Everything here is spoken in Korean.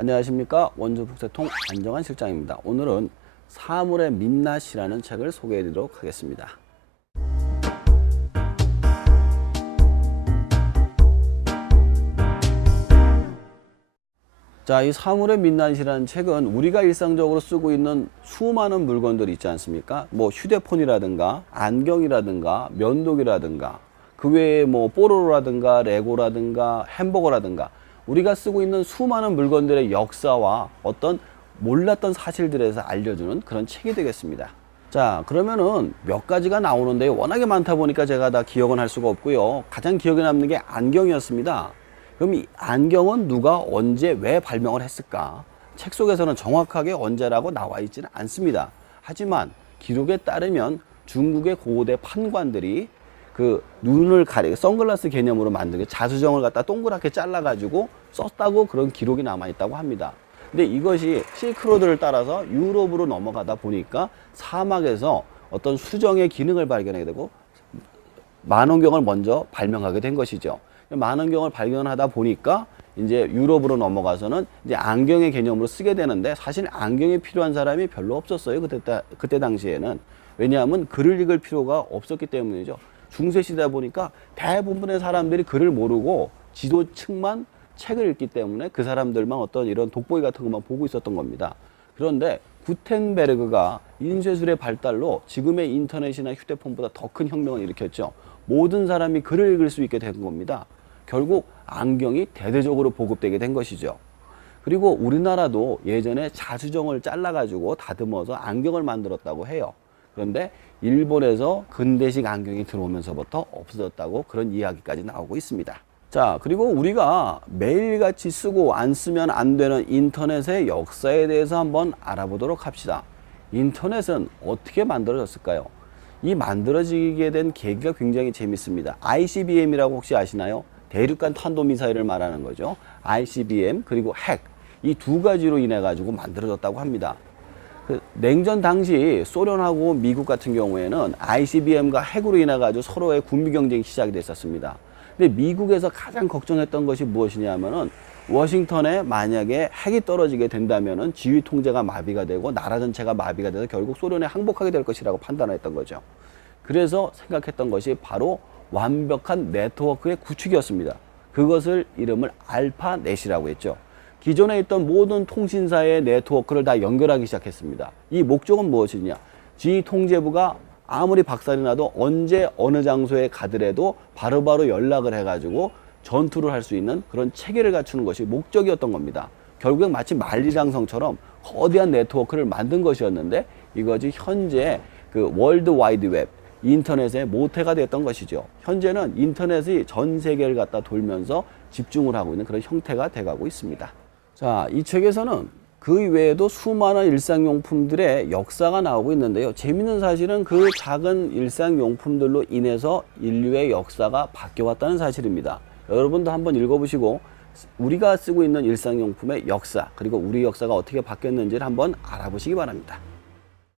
안녕하십니까. 원주북새통 안정환 실장입니다. 오늘은 사물의 민낯이라는 책을 소개해 드리도록 하겠습니다. 자, 이 사물의 민낯이라는 책은 우리가 일상적으로 쓰고 있는 수많은 물건들이 있지 않습니까? 뭐 휴대폰이라든가 안경이라든가 면도기라든가 그 외에 뭐 뽀로로라든가 레고라든가 햄버거라든가 우리가 쓰고 있는 수많은 물건들의 역사와 어떤 몰랐던 사실들에서 알려주는 그런 책이 되겠습니다. 자, 그러면은 몇 가지가 나오는데 워낙에 많다 보니까 제가 다 기억은 할 수가 없고요. 가장 기억에 남는 게 안경이었습니다. 그럼 이 안경은 누가 언제 왜 발명을 했을까? 책 속에서는 정확하게 언제라고 나와 있지는 않습니다. 하지만 기록에 따르면 중국의 고대 판관들이 그 눈을 가리고 선글라스 개념으로 만든 자수정을 갖다 동그랗게 잘라가지고 썼다고 그런 기록이 남아있다고 합니다. 근데 이것이 실크로드를 따라서 유럽으로 넘어가다 보니까 사막에서 어떤 수정의 기능을 발견하게 되고 만원경을 먼저 발명하게 된 것이죠. 만원경을 발견하다 보니까 이제 유럽으로 넘어가서는 이제 안경의 개념으로 쓰게 되는데 사실 안경이 필요한 사람이 별로 없었어요. 그때 당시에는. 왜냐하면 글을 읽을 필요가 없었기 때문이죠. 중세시대다 보니까 대부분의 사람들이 글을 모르고 지도층만 책을 읽기 때문에 그 사람들만 어떤 이런 돋보기 같은 것만 보고 있었던 겁니다. 그런데 구텐베르그가 인쇄술의 발달로 지금의 인터넷이나 휴대폰보다 더 큰 혁명을 일으켰죠. 모든 사람이 글을 읽을 수 있게 된 겁니다. 결국 안경이 대대적으로 보급되게 된 것이죠. 그리고 우리나라도 예전에 자수정을 잘라가지고 다듬어서 안경을 만들었다고 해요. 그런데 일본에서 근대식 안경이 들어오면서부터 없어졌다고 그런 이야기까지 나오고 있습니다. 자, 그리고 우리가 매일같이 쓰고 안 쓰면 안 되는 인터넷의 역사에 대해서 한번 알아보도록 합시다. 인터넷은 어떻게 만들어졌을까요? 이 만들어지게 된 계기가 굉장히 재밌습니다. ICBM이라고 혹시 아시나요? 대륙간 탄도미사일을 말하는 거죠. ICBM 그리고 핵, 이 두 가지로 인해 가지고 만들어졌다고 합니다. 그 냉전 당시 소련하고 미국 같은 경우에는 ICBM과 핵으로 인해 가지고 서로의 군비 경쟁이 시작이 됐었습니다. 근데 미국에서 가장 걱정했던 것이 무엇이냐면은 워싱턴에 만약에 핵이 떨어지게 된다면은 지휘 통제가 마비가 되고 나라 전체가 마비가 돼서 결국 소련에 항복하게 될 것이라고 판단했던 거죠. 그래서 생각했던 것이 바로 완벽한 네트워크의 구축이었습니다. 그것을 이름을 알파넷이라고 했죠. 기존에 있던 모든 통신사의 네트워크를 다 연결하기 시작했습니다. 이 목적은 무엇이냐? 지휘 통제부가 아무리 박살이 나도 언제 어느 장소에 가더라도 바로바로 연락을 해가지고 전투를 할 수 있는 그런 체계를 갖추는 것이 목적이었던 겁니다. 결국엔 마치 만리장성처럼 거대한 네트워크를 만든 것이었는데 이것이 현재 그 월드 와이드 웹, 인터넷의 모태가 됐던 것이죠. 현재는 인터넷이 전 세계를 갖다 돌면서 집중을 하고 있는 그런 형태가 돼가고 있습니다. 자, 이 책에서는 그 외에도 수많은 일상용품들의 역사가 나오고 있는데요. 재밌는 사실은 그 작은 일상용품들로 인해서 인류의 역사가 바뀌어왔다는 사실입니다. 여러분도 한번 읽어보시고 우리가 쓰고 있는 일상용품의 역사 그리고 우리 역사가 어떻게 바뀌었는지를 한번 알아보시기 바랍니다.